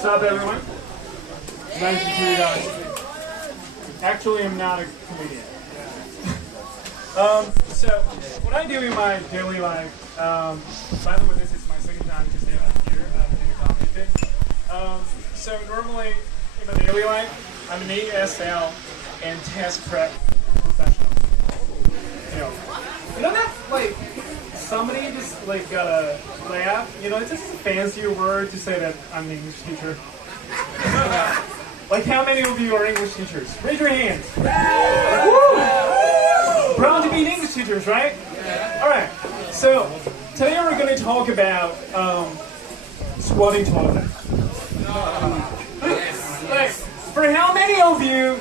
What's up, everyone? Nice to see you guys. Actually, I'm not a comedian. So, what I do in my daily life, by the way, this is my second time to say that here in a comedy thing. So, normally, in my daily life, I'm an ASL and test prep professional. You know that, like, somebody just, like, got a laugh? You know, it's just a fancier word to say that I'm an English teacher. Like, how many of you are English teachers? Raise your hands. Woo! Proud to be English teachers, right? Yeah. All right. So today we're going to talk about squatting toilet. Like, for how many of you,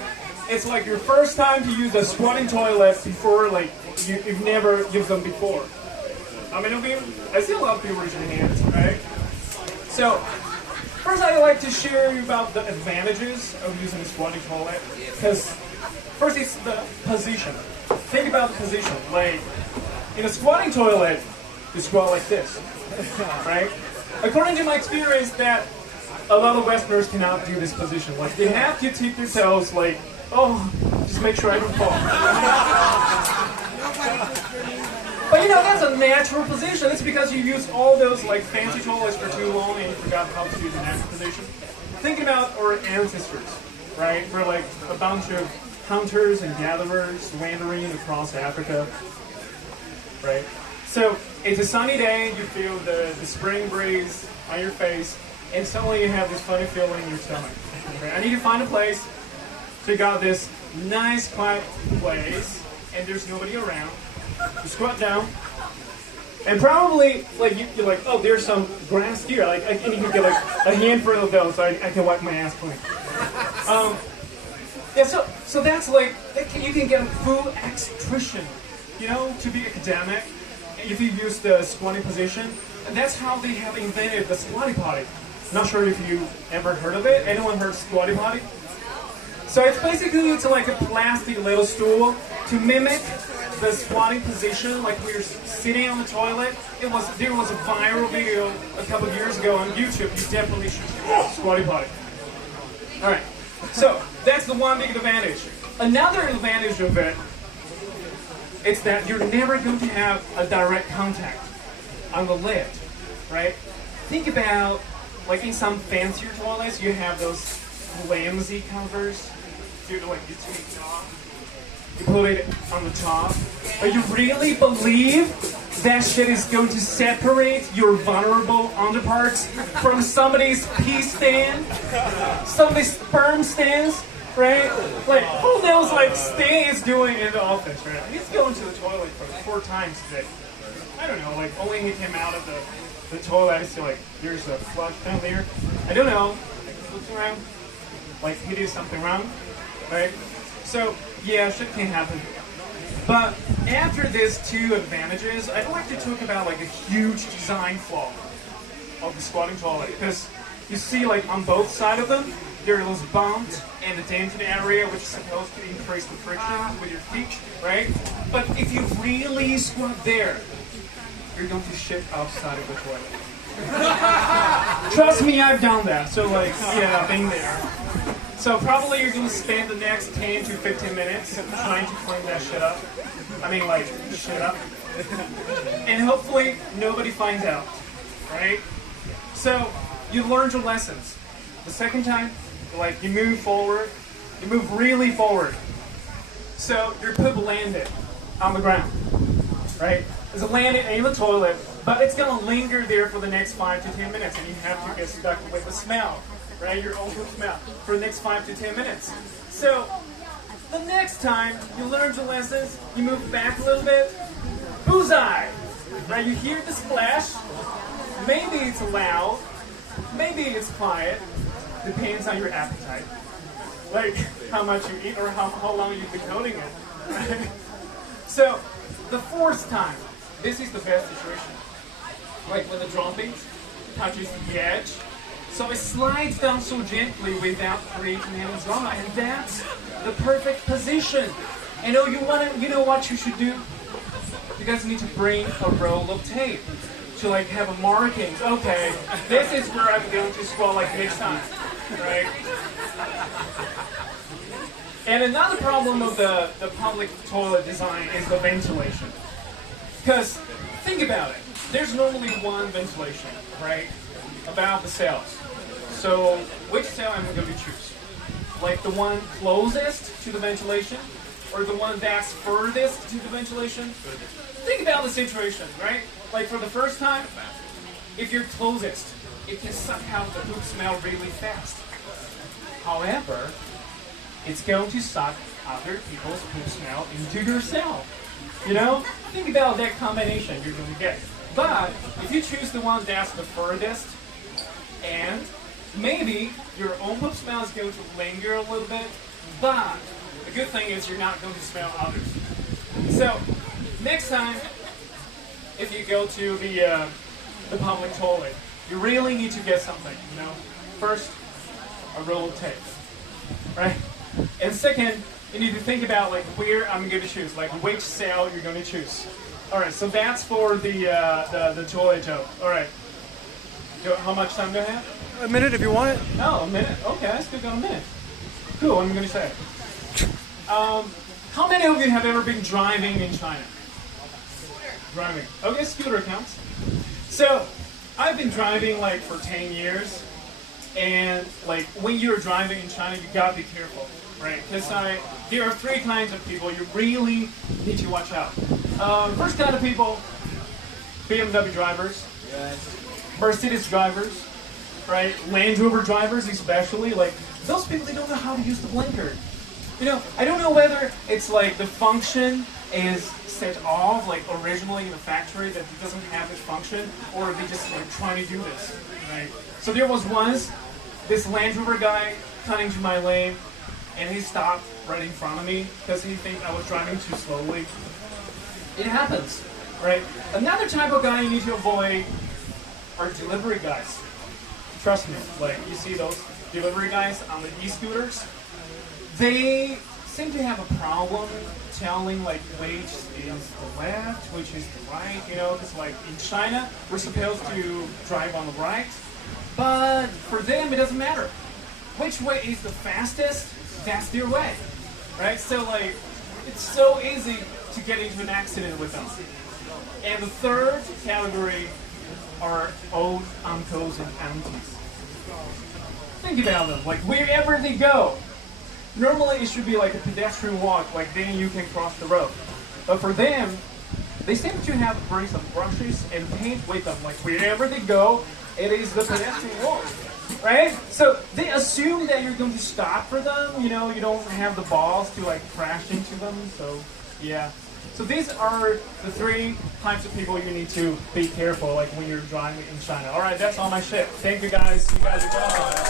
it's like your first time to use a squatting toilet before, like you've never used them before? How many of you? I see a lot of people raise your hands, right? So, first I'd like to share you about the advantages of using a squatting toilet. Because first it's the position. Think about the position. Like, in a squatting toilet, you squat like this, right? According to my experience, that a lot of Westerners cannot do this position. Like, they have to tip their toes, like, oh, just make sure I don't fall. But you know, that's a natural position. It's because you used all those like fancy toilets for too long and you forgot how to do the natural position. Think about our ancestors, right? We're like a bunch of hunters and gatherers wandering across Africa, right? So it's a sunny day, you feel the spring breeze on your face, and suddenly you have this funny feeling in your stomach. Right? I need to find a place to got this nice quiet place, and there's nobody around. You squat down, and probably like you're like, oh, there's some grass here. Like, and you can get like a handful of those, so I can wipe my ass clean. Yeah, so that's like you can get a full extrition, you know, to be academic if you use the squatting position, and that's how they have invented the squatty potty. Not sure if you ever heard of it. Anyone heard squatty potty? So it's basically like a plastic little stool to mimic the squatting position, like we were sitting on the toilet. There was a viral video a couple of years ago on YouTube. You definitely should squatty potty. All right, so that's the one big advantage. Another advantage of it, it's that you're never going to have a direct contact on the lid, right? Think about, like in some fancier toilets, you have those flimsy covers. You take it off. You put it on the top. But you really believe that shit is going to separate your vulnerable underparts from somebody's pee stand? Somebody's sperm stands? Right? Like, who knows like Stan is doing in the office, right? He's going to the toilet for 4 times today. I don't know, like only he came out of the toilet, so like there's a flush down there. I don't know. Like he looks around, like he did something wrong, right? So yeah, shit can happen. But after these 2 advantages, I'd like to talk about like a huge design flaw of the squatting toilet. Because you see like on both sides of them, there are those bumps and the dented area which is supposed to increase the friction with your feet, right? But if you really squat there, you're going to shit outside of the toilet. Trust me, I've done that. So like, yeah, I've been there. So probably you're going to spend the next 10 to 15 minutes trying to clean that shit up. I mean, like, shit up. And hopefully nobody finds out, right? So you learned your lessons. The second time, like, you move forward. You move really forward. So your poop landed on the ground, right? It's landed in the toilet, but it's going to linger there for the next 5 to 10 minutes, and you have to get stuck with the smell. Right, your own smell for the next 5 to 10 minutes. So the next time you learn the lessons, you move back a little bit. Bullseye! Right, you hear the splash. Maybe it's loud. Maybe it's quiet. Depends on your appetite. Like how much you eat or how long you've been coding it. Right? So the 4th time, this is the best situation. Like when the drumbeat touches the edge. So it slides down so gently without creating any drama, and that's the perfect position. And you know what you should do? You guys need to bring a roll of tape to like have a markings. Okay, this is where I'm going to squat like next time, right? And another problem of the public toilet design is the ventilation. Because think about it, there's normally one ventilation, right? About the cells. So which cell am I going to choose? Like the one closest to the ventilation, or the one that's furthest to the ventilation? Think about the situation, right? Like for the first time, if you're closest, it can suck out the poop smell really fast. However, it's going to suck other people's poop smell into your cell. You know? Think about that combination you're going to get. But if you choose the one that's the furthest, and maybe your own poop smell is going to linger a little bit, but the good thing is you're not going to smell others. So next time, if you go to the public toilet, you really need to get something. You know, first a roll of tape, right? And second, you need to think about like where I'm going to choose, like which cell you're going to choose. All right, so that's for the toilet joke. All right, how much time do I have? A minute if you want it. Oh, a minute. Okay, I still got a minute. Cool. What am I going to say? How many of you have ever been driving in China? Driving. Okay, scooter counts. So, I've been driving like for 10 years, and like when you're driving in China, you gotta be careful, right? Because there are three kinds of people you really need to watch out. First kind of people, BMW drivers, Mercedes drivers, right? Land Rover drivers especially, like those people, they don't know how to use the blinker. You know, I don't know whether it's like the function is set off like originally in the factory that it doesn't have this function, or they just like trying to do this, right? So there was once this Land Rover guy cutting to my lane, and he stopped right in front of me because he thinks I was driving too slowly. It happens, right? Another type of guy you need to avoid are delivery guys. Trust me, like you see those delivery guys on the e-scooters, they seem to have a problem telling like which is the left, which is the right, you know, because like in China, we're supposed to drive on the right, but for them it doesn't matter. Which way is the fastest, that's their way, right? So like, it's so easy to get into an accident with them. And the third category are old uncles and aunties. Think about them, like wherever they go. Normally it should be like a pedestrian walk, like then you can cross the road. But for them, they seem to have bring some brushes and paint with them, like wherever they go, it is the pedestrian walk, right? So they assume that you're going to stop for them, you know, you don't have the balls to like crash into them, so yeah. So these are the three types of people you need to be careful like when you're driving in China. All right, that's all my shit. Thank you guys. You guys are awesome.